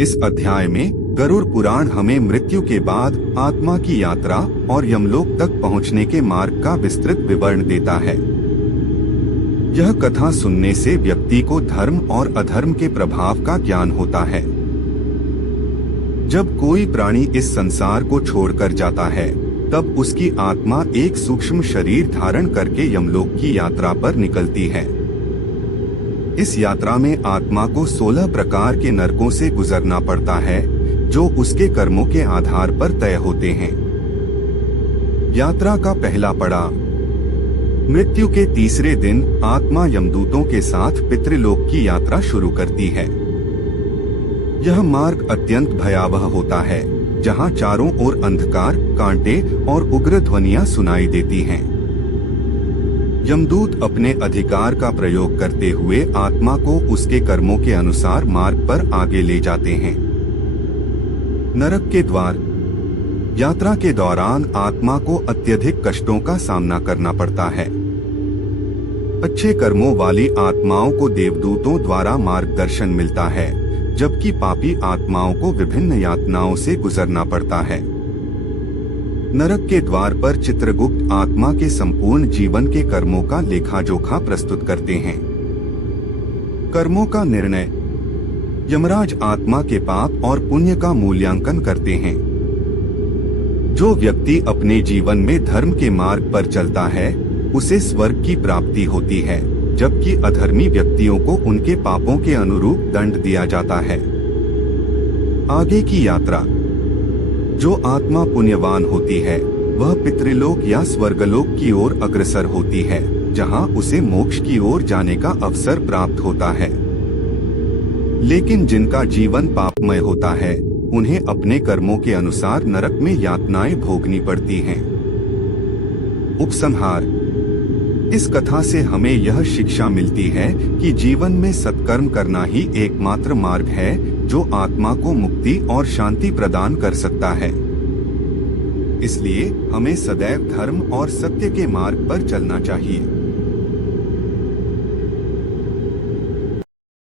इस अध्याय में गरुड़ पुराण हमें मृत्यु के बाद आत्मा की यात्रा और यमलोक तक पहुंचने के मार्ग का विस्तृत विवरण देता है। यह कथा सुनने से व्यक्ति को धर्म और अधर्म के प्रभाव का ज्ञान होता है। जब कोई प्राणी इस संसार को छोड़कर जाता है, तब उसकी आत्मा एक सूक्ष्म शरीर धारण करके यमलोक की यात्रा पर निकलती है। इस यात्रा में आत्मा को 16 प्रकार के नरकों से गुजरना पड़ता है, जो उसके कर्मों के आधार पर तय होते हैं। यात्रा का पहला पड़ाव। मृत्यु के तीसरे दिन आत्मा यमदूतों के साथ पितृलोक की यात्रा शुरू करती है। यह मार्ग अत्यंत भयावह होता है, जहां चारों ओर अंधकार, कांटे और उग्र ध्वनियां सुनाई देती हैं। यमदूत अपने अधिकार का प्रयोग करते हुए आत्मा को उसके कर्मों के अनुसार मार्ग पर आगे ले जाते हैं। नरक के द्वार। यात्रा के दौरान आत्मा को अत्यधिक कष्टों का सामना करना पड़ता है। अच्छे कर्मों वाली आत्माओं को देवदूतों द्वारा मार्गदर्शन मिलता है, जबकि पापी आत्माओं को विभिन्न यातनाओं से गुजरना पड़ता है। नरक के द्वार पर चित्रगुप्त आत्मा के संपूर्ण जीवन के कर्मों का लेखा जोखा प्रस्तुत करते हैं। कर्मों का निर्णय। यमराज आत्मा के पाप और पुण्य का मूल्यांकन करते हैं। जो व्यक्ति अपने जीवन में धर्म के मार्ग पर चलता है, उसे स्वर्ग की प्राप्ति होती है, जबकि अधर्मी व्यक्तियों को उनके पापों के अनुरूप दंड दिया जाता है। आगे की यात्रा। जो आत्मा पुण्यवान होती है, वह पितृलोक या स्वर्गलोक की ओर अग्रसर होती है, जहां उसे मोक्ष की ओर जाने का अवसर प्राप्त होता है। लेकिन जिनका जीवन पापमय होता है, उन्हें अपने कर्मों के अनुसार नरक में यातनाएं भोगनी पड़ती हैं। उपसंहार। इस कथा से हमें यह शिक्षा मिलती है कि जीवन में सत्कर्म करना ही एकमात्र मार्ग है, जो आत्मा को मुक्ति और शांति प्रदान कर सकता है। इसलिए हमें सदैव धर्म और सत्य के मार्ग पर चलना चाहिए।